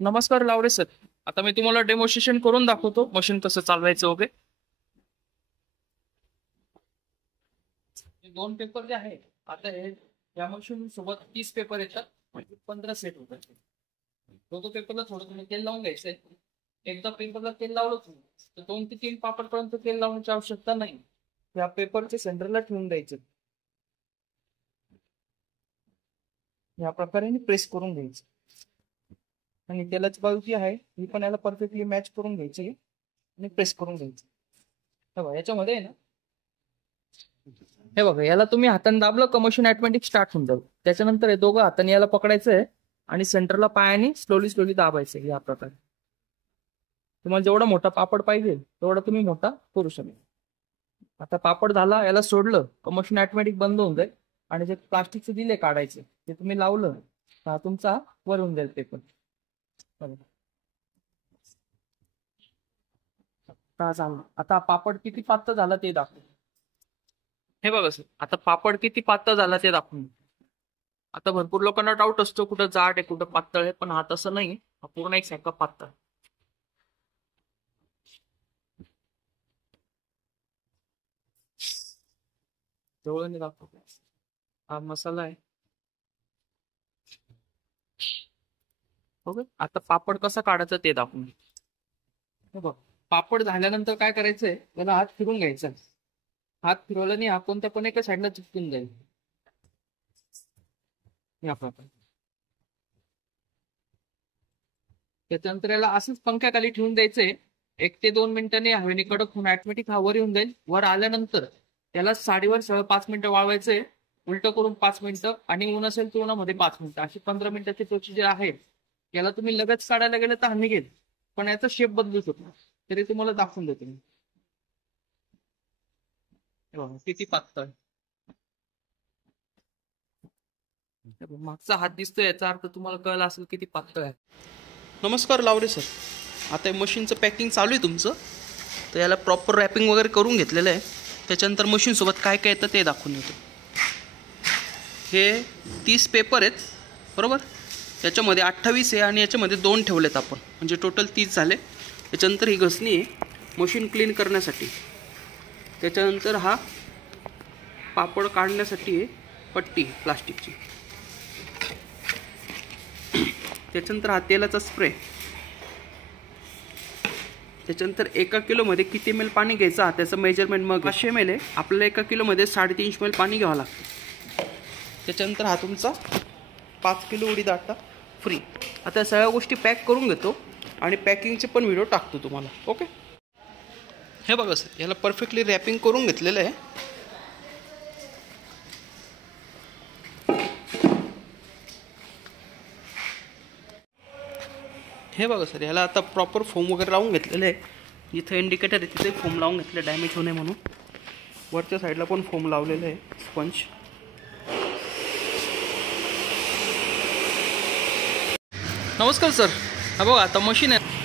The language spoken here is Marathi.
नमस्कार लावरे सर. आता मी तुम्हाला डेमॉन्स्ट्रेशन करून दाखवतो मशीन कसं चालवायचं वगैरे. हे दोन पेपर जे आहे, आता हे या मशीन सोबत 30 पेपर येतात, म्हणजे 15 सेट होतात. तो पेपरला थोडं तुम्ही तेल लावून घ्यायचंय. एकदा पेपरला तेल लावलं तुम्ही तर 2 ते 3 पापडपर्यंत तेल लावण्याची आवश्यकता नाही. या पेपरच्या सेंटरला ठेवून द्यायचं. या प्रकारे प्रेस करून घ्यायचं आणि तेलाची बाजू जी आहे ही पण याला परफेक्टली मॅच करून घ्यायची आणि प्रेस करून घ्यायचं. हे बघा याच्यामध्ये आहे ना, हे बघा याला तुम्ही हाताने दाबलं का मशीन ऑटोमॅटिक स्टार्ट होऊन जाईल. त्याच्यानंतर हे दोघं हाताने याला पकडायचं आहे आणि सेंटरला पायाने स्लोली स्लोली दाबायचं. या प्रकारे तुम्हाला जेवढा मोठा पापड पाहिजे तेवढा तुम्ही मोठा करू शकता. आता पापड झाला, याला सोडलं का मशीन ऑटोमॅटिक बंद होऊन जाईल आणि जे प्लास्टिकचे दिले काढायचे ते तुम्ही लावलं तर तुमचा वर होऊन जाईल पेपर. आता पापड किती पातळ झाला ते दाखव. हे बघा सर, आता पापड किती पातळ झाला ते दाखवून. आता भरपूर लोकांना डाऊट असतो कुठं जाड आहे कुठं पातळ आहे, पण हा तसं नाही, हा पूर्ण एक सारखा पातळ. जवळ दाखव. हा मसाला आहे. ओके, आता पापड कसा काढायचा ते दाखवून. हे बघ, पापड झाल्यानंतर काय करायचंय, त्याला हात फिरून घ्यायचा. हात फिरवला नाही, हा कोणत्या पण एका साईडला चिपकून जाईल. या प्रकारे त्याच्यानंतर याला असंच पंख्याखाली ठेवून द्यायचंय. 1 ते 2 मिनिटांनी हवेने कडक होऊन ऑटोमॅटिक हा वर येऊन जाईल. वर आल्यानंतर त्याला साडीवर सरळ 5 मिनिटं वाळवायचंय. उलट करून 5 मिनिटं आणि ऊन असेल तर उन्हामध्ये 5 मिनिटं, अशी 15 मिनिटाची प्रोसिजर आहे. याला तुम्ही लगेच काढायला गेलं तर हा निघेल, पण याचा शेप बदलू शकतो. तरी तुम्हाला दाखवून देतो मी. किती पातळ मागचा हात दिसतोय, याचा अर्थ तुम्हाला कळला असेल किती पातळ आहे. नमस्कार लावरे सर. आता मशीनचं पॅकिंग चालू आहे तुमचं, तर याला प्रॉपर रॅपिंग वगैरे करून घेतलेलं आहे. त्याच्यानंतर मशीनसोबत काय काय येतं ते दाखवून देतो. हे 30 पेपर आहेत बरोबर. याच्यामध्ये 28 आहे आणि याच्यामध्ये 2 ठेवलेत आपण, म्हणजे टोटल 30 झाले. त्याच्यानंतर ही घसणी आहे मशीन क्लीन करण्यासाठी. त्याच्यानंतर हा पापड काढण्यासाठी आहे पट्टी प्लास्टिकची. त्याच्यानंतर हा तेलाचा स्प्रे. त्याच्यानंतर 1 किलोमध्ये किती ml पाणी घ्यायचा त्याचं मेजरमेंट मग 500 ml आहे. आपल्याला 1 किलोमध्ये 350 ml पाणी घ्यावं लागतं. त्याच्यानंतर हा तुमचा 5 किलो उडीद आटा फ्री. आता सगळ्या गोष्टी पॅक करून घेतो आणि पॅकिंगचे पण व्हिडिओ टाकतो तुम्हाला. ओके, हे बघा सर, याला परफेक्टली रॅपिंग करून घेतलेलं आहे. हे बघा सर, याला आता प्रॉपर फोम वगैरे लावून घेतलेलं आहे. जिथं इंडिकेटर आहे तिथे फोम लावून घेतलं, डॅमेज होऊ नये म्हणून. वरच्या साईडला पण फोम लावलेलं आहे, स्पंज. नमस्कार सर. हा बघा आता मशीन आहे.